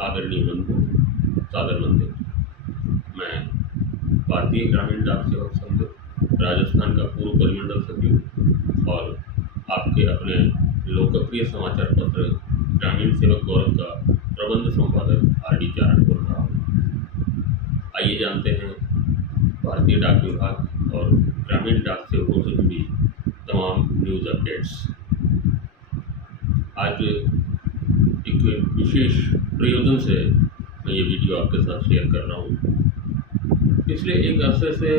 आदरणीय बंधु, सादर वंदे। मैं भारतीय ग्रामीण डाक सेवक संघ राजस्थान का पूर्व परिमंडल सचिव और आपके अपने लोकप्रिय समाचार पत्र ग्रामीण सेवक गौरव का प्रबंध संपादक आर.डी. चारण बोल रहा हूँ। आइए जानते हैं भारतीय डाक विभाग और ग्रामीण डाक सेवकों से जुड़ी तमाम न्यूज़ अपडेट्स। आज एक विशेष प्रयोजन से मैं ये वीडियो आपके साथ शेयर कर रहा हूँ। पिछले एक अरसे से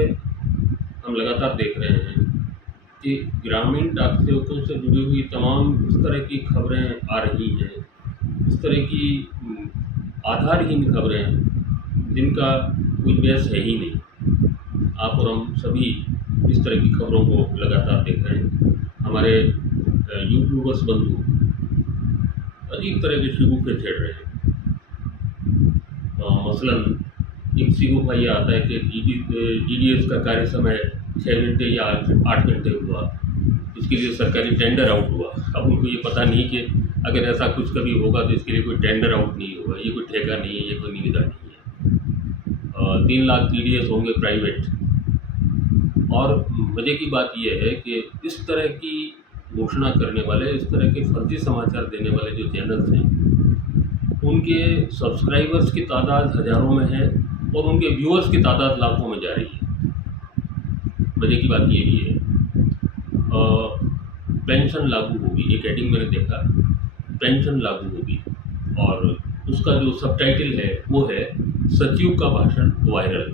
हम लगातार देख रहे हैं कि ग्रामीण डाक सेवकों से जुड़ी हुई तमाम इस तरह की खबरें आ रही हैं, इस तरह की आधारहीन खबरें जिनका कोई बेस है ही नहीं। आप और हम सभी इस तरह की खबरों को लगातार देख रहे हैं। हमारे यूट्यूबर्स बंधु अजीब तरह के शिगुफे छेड़ रहे हैं। मसलन एक शिगुफा ये आता है कि GDS का कार्य समय 6 घंटे या 8 घंटे हुआ, इसके लिए सरकारी टेंडर आउट हुआ। अब उनको ये पता नहीं कि अगर ऐसा कुछ कभी होगा तो इसके लिए कोई टेंडर आउट नहीं होगा, ये कोई ठेका नहीं है, ये कोई निविदा नहीं है। 3 लाख GDS होंगे प्राइवेट। और मज़े की बात यह है कि इस तरह की घोषणा करने वाले, इस तरह के फर्जी समाचार देने वाले जो चैनल्स हैं, उनके सब्सक्राइबर्स की तादाद हज़ारों में है और उनके व्यूअर्स की तादाद लाखों में जा रही है। मज़े की बात ये भी है, पेंशन लागू होगी, एक हेडिंग मैंने देखा, पेंशन लागू होगी और उसका जो सबटाइटल है वो है सचिव का भाषण वायरल।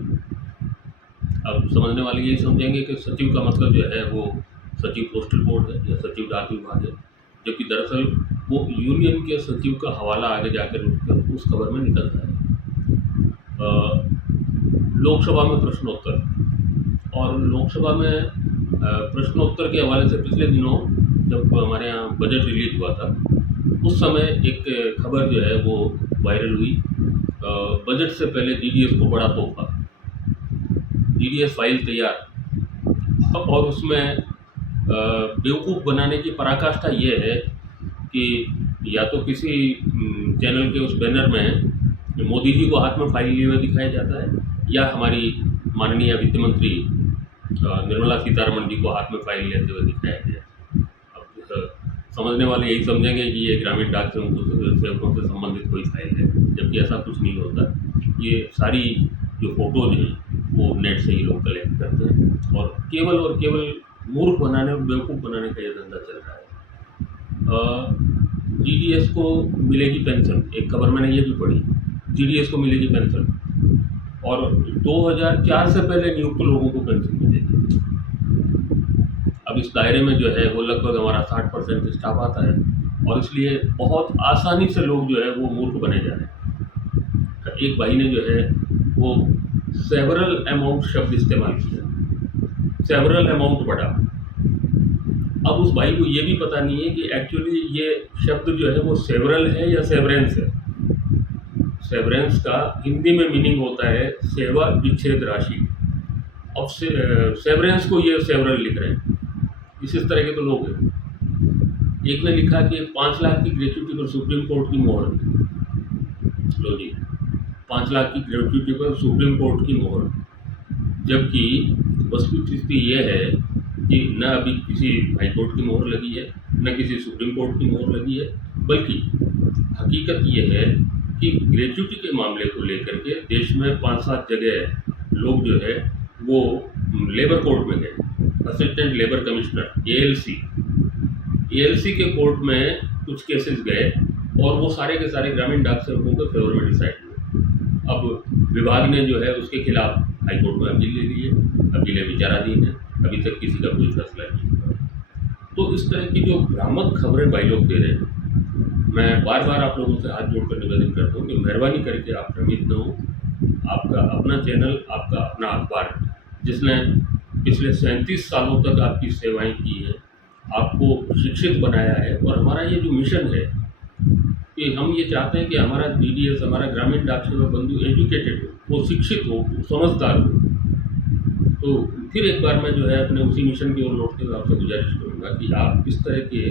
अब समझने वाले यही समझेंगे कि सचिव का मतलब जो है वो सचिव पोस्टल बोर्ड है या सचिव डाक विभाग है, जबकि दरअसल वो यूनियन के सचिव का हवाला आगे जाकर उस खबर में निकलता है। लोकसभा में प्रश्नोत्तर, और लोकसभा में प्रश्नोत्तर के हवाले से पिछले दिनों जब हमारे यहाँ बजट रिलीज हुआ था, उस समय एक खबर जो है वो वायरल हुई। बजट से पहले GDS को बड़ा तोहफा, GDS फाइल तैयार। और उसमें बेवकूफ़ बनाने की पराकाष्ठा ये है कि या तो किसी चैनल के उस बैनर में मोदी जी को हाथ में फाइल लिए हुए दिखाया जाता है, या हमारी माननीय वित्त मंत्री निर्मला सीतारमण जी को हाथ में फाइल लेते हुए दिखाया गया। अब समझने वाले यही समझेंगे कि ये ग्रामीण डाक सेवकों से संबंधित कोई फाइल है, जबकि ऐसा कुछ नहीं होता। ये सारी जो फोटोज हैं वो नेट से ही लोग कलेक्ट करते हैं और केवल मूर्ख बनाने और बेवकूफ़ बनाने का ये धंधा चल रहा है। GDS को मिलेगी पेंशन, एक खबर मैंने ये भी पढ़ी, GDS को मिलेगी पेंशन, और 2004 से पहले नियुक्त लोगों को पेंशन मिलेगी। अब इस दायरे में जो है वो लगभग हमारा 60% स्टाफ आता है और इसलिए बहुत आसानी से लोग जो है वो मूर्ख बने जा रहे हैं। एक भाई ने जो है वो सेवरल अमाउंट शब्द इस्तेमाल किया, सेवरल अमाउंट बढ़ा। अब उस भाई को ये भी पता नहीं है कि एक्चुअली ये शब्द जो है वो सेवरल है या सेवरेंस है। सेवरेंस का हिंदी में मीनिंग होता है सेवा विच्छेद राशि। अब सेवरेंस को ये सेवरल लिख रहे हैं। इस तरह के तो लोग हैं। एक ने लिखा कि 5 लाख की ग्रेच्युटी पर सुप्रीम कोर्ट की मोहर। लो जी, 5 लाख की ग्रेच्युटी पर सुप्रीम कोर्ट की मोहर, जबकि वस्तुस्थिति ये है कि न अभी किसी हाई कोर्ट की मोहर लगी है, न किसी सुप्रीम कोर्ट की मोहर लगी है, बल्कि हकीकत ये है कि ग्रेच्युटी के मामले को लेकर के देश में 5-7 जगह लोग जो है वो लेबर कोर्ट में गए, असिस्टेंट लेबर कमिश्नर ALC के कोर्ट में कुछ केसेस गए और वो सारे के सारे ग्रामीण डाक सेवकों के फेवर में डिसाइड हुए। अब विभाग ने जो है उसके खिलाफ हाई कोर्ट में अपील ले ली है, अपीलें विचाराधीन है, अभी तक किसी का कोई फैसला नहीं हुआ। तो इस तरह की जो भ्रामक खबरें भाई लोग दे रहे हैं, मैं बार बार आप लोगों से हाथ जोड़कर निवेदन करता हूँ कि मेहरबानी करके आप भ्रमित न हो। आपका अपना चैनल, आपका अपना अखबार, जिसने पिछले 37 सालों तक आपकी सेवाएं की हैं, आपको शिक्षित बनाया है, और हमारा ये जो मिशन है कि हम ये चाहते हैं कि हमारा GDS, हमारा ग्रामीण डाक सेवक बंधु एजुकेटेड हो, वो शिक्षित हो, समझदार हो। तो फिर एक बार मैं जो है अपने उसी मिशन की ओर लौटते हुए आपसे गुजारिश करूँगा कि आप इस तरह के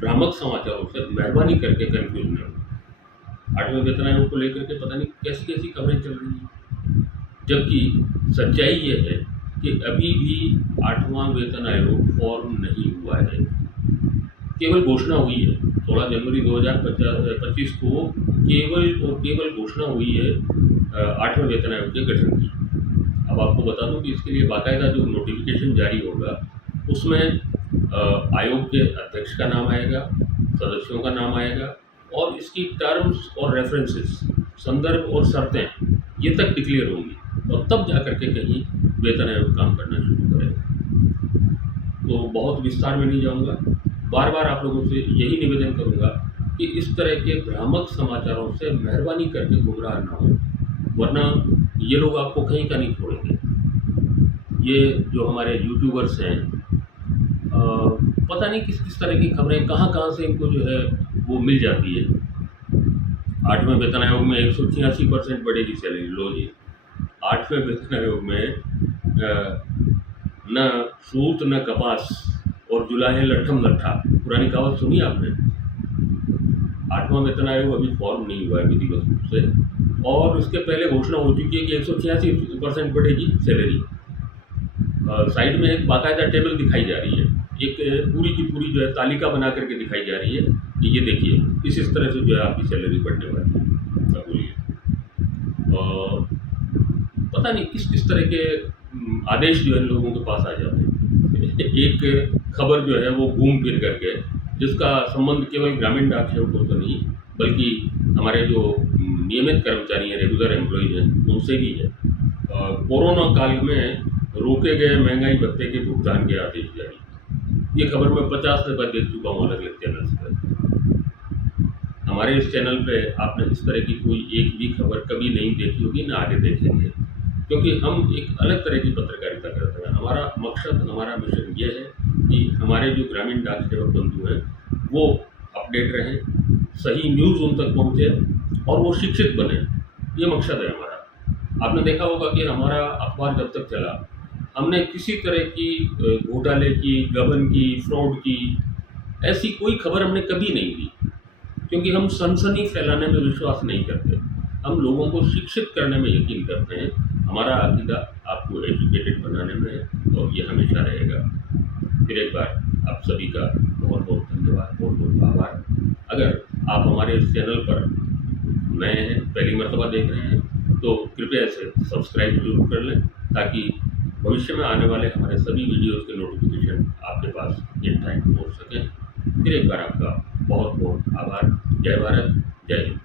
भ्रामक समाचारों से मेहरबानी करके कन्फ्यूज न हो। 8वें वेतन आयोग को लेकर के पता नहीं कैसी-कैसी खबरें चल रही हैं। जबकि सच्चाई ये है कि अभी भी 8वां वेतन आयोग फ़ॉर्म नहीं हुआ है। केवल घोषणा हुई है, 16 जनवरी 2025 को केवल और केवल घोषणा हुई है 8वें वेतन आयोग के गठन की। अब आपको बता दूं कि इसके लिए बाकायदा जो नोटिफिकेशन जारी होगा उसमें आयोग के अध्यक्ष का नाम आएगा, सदस्यों का नाम आएगा और इसकी टर्म्स और रेफरेंसेस, संदर्भ और शर्तें ये तक डिक्लेयर होंगी और तब जा कर के कहीं वेतन आयोग काम करना शुरू करेगा। तो बहुत विस्तार में नहीं जाऊंगा, बार बार आप लोगों से यही निवेदन करूंगा कि इस तरह के भ्रामक समाचारों से मेहरबानी करके गुमराह ना हो, वरना ये लोग आपको कहीं का नहीं छोड़ेंगे। ये जो हमारे यूट्यूबर्स हैं, पता नहीं किस किस तरह की खबरें कहाँ से इनको जो है वो मिल जाती है। 8वें वेतन आयोग में 186% बढ़ेगी सैलरी, लो जी। 8वें वेतन आयोग में न सूत न कपास और जुलाहे लट्ठम लट्ठा, पुरानी कहावत सुनी आपने। 8वां वेतन आयोग अभी फॉर्म नहीं हुआ है विधिवत रूप से और उसके पहले घोषणा हो चुकी है कि 186% बढ़ेगी सैलरी। साइड में एक बाकायदा टेबल दिखाई जा रही है, एक पूरी की पूरी जो है तालिका बना करके दिखाई जा रही है कि ये देखिए इस तरह से जो है आपकी सैलरी बढ़ने वाली है। बोलिए, और पता नहीं किस किस तरह के आदेश जो है लोगों के पास आ जाते हैं। एक खबर जो है वो घूम फिर करके, जिसका संबंध केवल ग्रामीण डाक सेवकों से नहीं बल्कि हमारे जो नियमित कर्मचारी हैं, रेगुलर एम्प्लॉयज हैं, उनसे भी है। कोरोना काल में रोके गए महंगाई भत्ते के भुगतान के आदेश जारी। ये खबर मैं 50 दफा देख चुका हूँ अलग अलग चैनल्स पर। हमारे इस चैनल पे आपने इस तरह की कोई एक भी खबर कभी नहीं देखी होगी, ना आगे देखेंगे, क्योंकि हम एक अलग तरह की पत्रकारिता करते हैं। हमारा मकसद, हमारा मिशन ये है कि हमारे जो ग्रामीण डाक सेवक बंधु हैं वो अपडेट रहें, सही न्यूज़ उन तक पहुँचे और वो शिक्षित बने। ये मकसद है हमारा। आपने देखा होगा कि हमारा अखबार जब तक चला, हमने किसी तरह की घोटाले की, गबन की, फ्रॉड की ऐसी कोई खबर हमने कभी नहीं दी, क्योंकि हम सनसनी फैलाने में विश्वास नहीं करते। हम लोगों को शिक्षित करने में यकीन करते हैं। हमारा अकीदा आपको एजुकेटेड बनाने में है और ये हमेशा रहेगा। फिर एक बार आप सभी का बहुत बहुत धन्यवाद, बहुत बहुत आभार। अगर आप हमारे इस चैनल पर नए हैं, पहली मर्तबा देख रहे हैं, तो कृपया इसे सब्सक्राइब जरूर कर लें ताकि भविष्य में आने वाले हमारे सभी वीडियोज़ के नोटिफिकेशन आपके पास इन टाइम पहुँच सकें। फिर एक बार आपका बहुत बहुत आभार। जय भारत, जय हिंद।